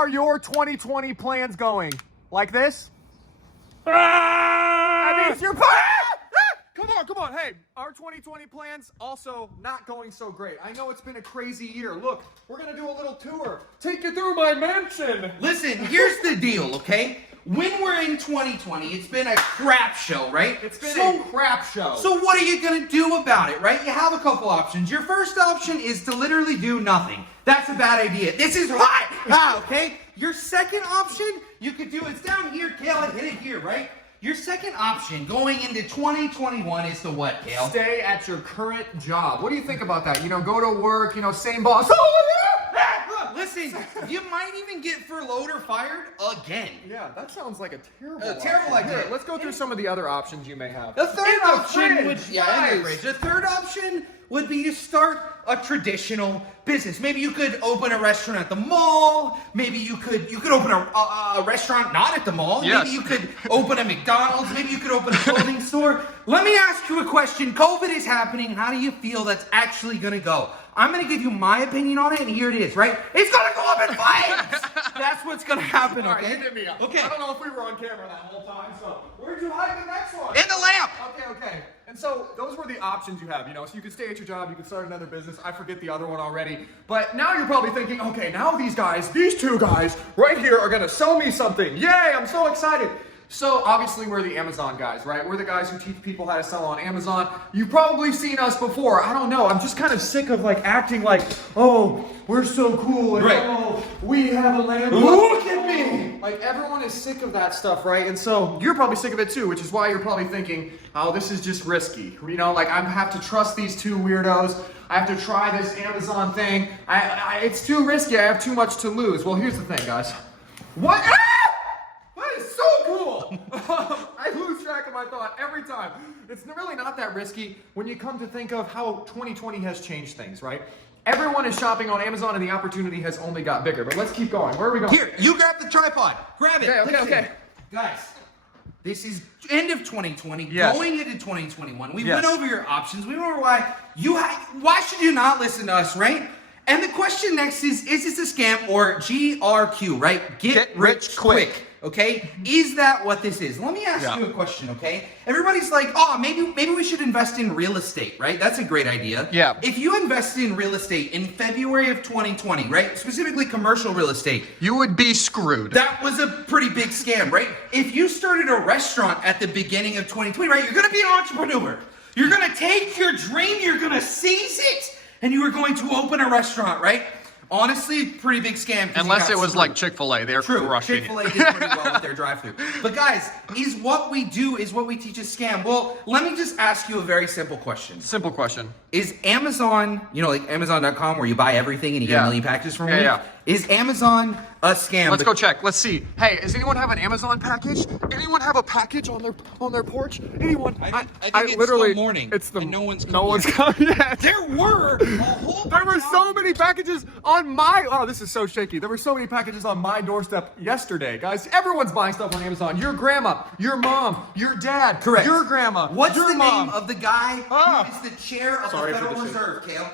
are your 2020 plans going? Like this? That means you're. Come on. Hey, our 2020 plans also not going so great. I know it's been a crazy year. Look, we're gonna do a little tour. Take you through my mansion. Listen, here's the deal, okay? When we're in 2020, it's been a crap show, right? It's been a crap show. So what are you gonna do about it, right? You have a couple options. Your first option is to literally do nothing. That's a bad idea. This is hot, okay? Your second option, you could do, it's down here, Kale, I hit it here, right? Your second option going into 2021 is to what, Kale? Stay at your current job. What do you think about that? You know, go to work, you know, same boss. Listen, you might even get furloughed or fired again. Yeah, that sounds like a terrible terrible option. idea. Here, let's go through some of the other options you may have. The third In the option fridge, would, guys. The third option would be to start a traditional business. Maybe you could open a restaurant at the mall. Maybe you could open a restaurant not at the mall. Yes. Maybe you could open a McDonald's. Maybe you could open a clothing store. Let me ask you a question. COVID is happening. How do you feel that's actually going to go? I'm going to give you my opinion on it, and here it is, right? It's going to go up in flames! That's what's going to happen, All right, okay? hit me up. Okay. I don't know if we were on camera that whole time, so where'd you hide the next one? In the lamp! Okay. And so those were the options you have, you know, so you could stay at your job, you could start another business. I forget the other one already. But now you're probably thinking, okay, now these two guys right here are gonna sell me something. Yay, I'm so excited. So obviously we're the Amazon guys, right? We're the guys who teach people how to sell on Amazon. You've probably seen us before. I don't know. I'm just kind of sick of like acting like, oh, we're so cool. And, Right. oh, we have a Lambo. Look at me! Like everyone is sick of that stuff, right? And so you're probably sick of it too, which is why you're probably thinking, oh, this is just risky. You know, like I have to trust these two weirdos. I have to try this Amazon thing. It's too risky. I have too much to lose. Well, here's the thing, guys. What? Ah! That is so cool. I lose track of my thought every time. It's really not that risky when you come to think of how 2020 has changed things, right? Everyone is shopping on Amazon and the opportunity has only got bigger. But let's keep going. Where are we going? Here, you grab the tripod. Grab it. Okay. Listen, guys, this is end of 2020, Yes. going into 2021. We Yes. went over your options. We went over why should you not listen to us, right? And the question next is this a scam or GRQ, right? Get rich quick. Okay? Is that what this is? Let me ask you a question, okay? Everybody's like, oh, maybe we should invest in real estate, right? That's a great idea. Yeah. If you invested in real estate in February of 2020, right? Specifically commercial real estate, You would be screwed. that was a pretty big scam, right? If you started a restaurant at the beginning of 2020, right, you're gonna be an entrepreneur. You're gonna take your dream, you're gonna seize it, and you are going to open a restaurant, right? Honestly, pretty big scam. 'cause you Unless got it was screwed. like Chick-fil-A, they're True, crushing Chick-fil-A it. did pretty well with their drive-thru. But guys, is what we do, is what we teach a scam? Well, let me just ask you a very simple question. Simple question. Is Amazon, you know, like Amazon.com where you buy everything and you get Yeah. a million packages from Yeah, it? yeah. Is Amazon a scam? Let's go check. Let's see. Hey, does anyone have an Amazon package? Anyone have a package on their porch? Anyone? I think it's still morning, It's the and no one's no come one's yet. come yet. There were a whole There were bunch so many packages on my. Oh, this is so shaky. There were so many packages on my doorstep yesterday, guys. Everyone's buying stuff on Amazon. Your grandma, your mom, your dad, Correct. your grandma. What's your the mom. name of the guy Ah. who is the chair of Sorry the for Federal the shit. Reserve, Kale?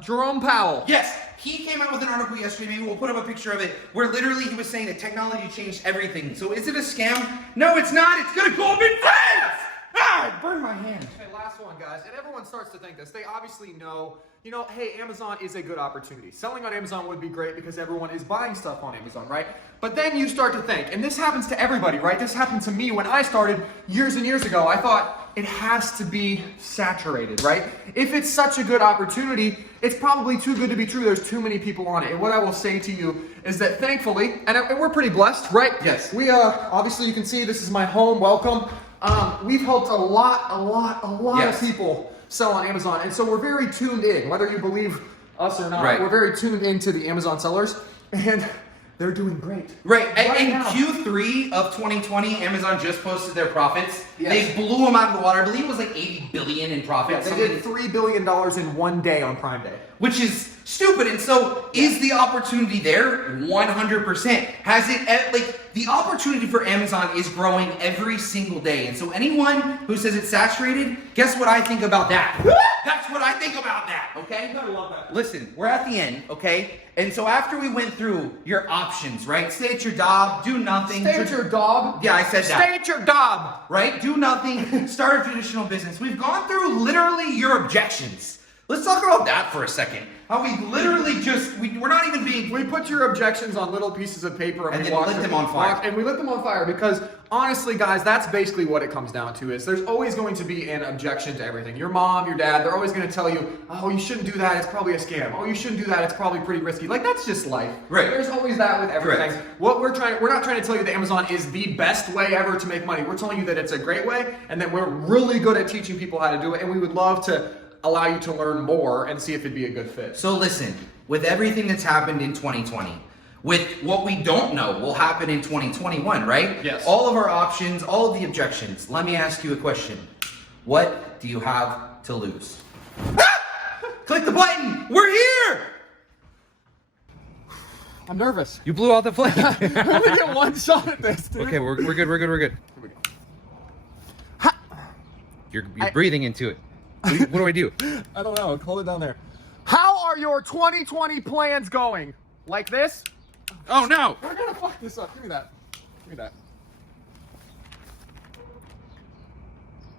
Jerome Powell. Yes, he came out with an article yesterday. Maybe we'll put up a picture of it where literally he was saying that technology changed everything. So is it a scam? No, it's not. It's gonna go up in flames. Ah, it burned my hand. Okay, last one, guys. And everyone starts to think this. They obviously know, you know, hey, Amazon is a good opportunity. Selling on Amazon would be great because everyone is buying stuff on Amazon, right? But then you start to think, and this happens to everybody, right? This happened to me when I started years and years ago. I thought it has to be saturated, right? If it's such a good opportunity, it's probably too good to be true. There's too many people on it. And what I will say to you is that thankfully, and we're pretty blessed, right? Yes. We obviously you can see this is my home. Welcome. We've helped a lot Yes. of people sell on Amazon, and so we're very tuned in. Whether you believe us or not, Right. we're very tuned into the Amazon sellers, and they're doing great. Right, in now. Q3 of 2020, Amazon just posted their profits. Yes. They blew them out of the water. I believe it was like 80 billion in profits. They did $3 billion in one day on Prime Day. Which is stupid. And so, is the opportunity there? 100%. Has it, like, the opportunity for Amazon is growing every single day. And so, anyone who says it's saturated, guess what I think about that? That's what I think about that, okay? You gotta love that. Listen, we're at the end, okay? And so after we went through your options, right? Stay at your job, do nothing. Stay at your dog. Yeah, I said that. Stay at your job. Right? Do nothing, start a traditional business. We've gone through literally your objections. Let's talk about that for a second. How we literally just, we're not even being... We put your objections on little pieces of paper And we then lit them on fire. And we lit them on fire because honestly, guys, that's basically what it comes down to is there's always going to be an objection to everything. Your mom, your dad, they're always going to tell you, oh, you shouldn't do that. It's probably a scam. Oh, you shouldn't do that. It's probably pretty risky. Like, that's just life. Right. There's always that with everything. Correct. We're not trying to tell you that Amazon is the best way ever to make money. We're telling you that it's a great way and that we're really good at teaching people how to do it. And we would love to allow you to learn more and see if it'd be a good fit. So listen, with everything that's happened in 2020, with what we don't know will happen in 2021, right? Yes. All of our options, all of the objections. Let me ask you a question. What do you have to lose? Click the button. We're here. I'm nervous. You blew out the flame. I only get one shot at this, dude. Okay, we're good. Here we go. You're breathing into it. What do I do? I don't know. Hold it down there. How are your 2020 plans going? Like this? Oh no! We're gonna fuck this up. Give me that. Give me that.